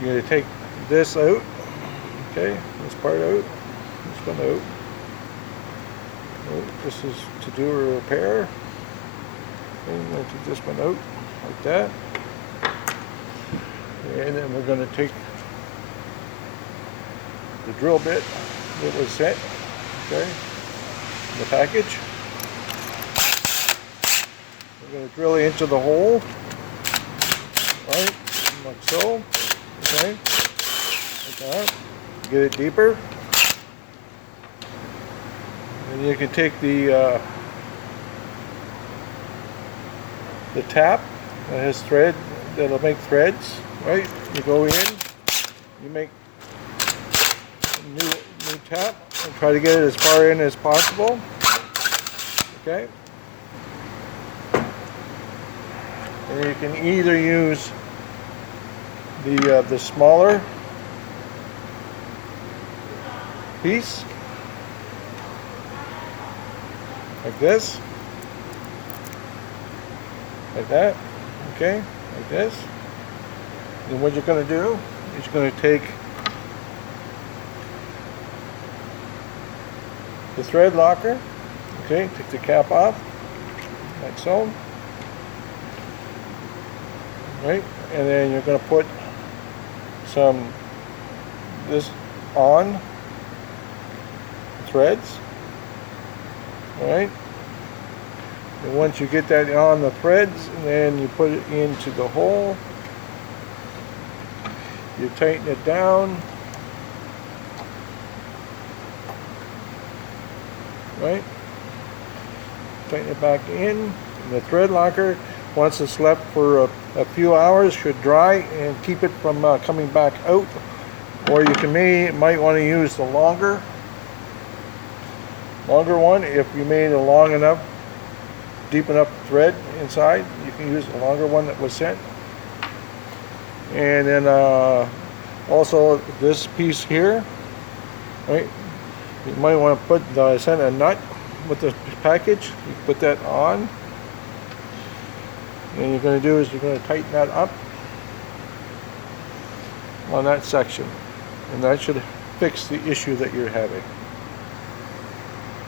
You're going to take this out, okay, this part out, this one out. This is to do a repair. Okay, I'm going to take this one out like that. And then we're going to take the drill bit that was sent, okay, in the package. We're going to drill it into the hole, right, like so, okay, like that. Get it deeper. And you can take the tap that has thread, that'll make threads, right? You go in, you make a new tap and try to get it as far in as possible, okay? And you can either use the smaller piece, like this, like that, okay, like this. And what you're going to do is you're going to take the thread locker, okay, take the cap off, like so, right, and then you're going to put this on threads, all right, and once you get that on the threads, and then you put it into the hole, you tighten it down, right, tighten it back in. The thread locker, once it's left for a few hours, should dry and keep it from coming back out. Or you might want to use the longer one. If you made a long enough, deep enough thread inside, you can use the longer one that was sent. And then also this piece here, right, you might want to put send a nut with the package. You put that on, and you're going to do is you're going to tighten that up on that section, and that should fix the issue that you're having.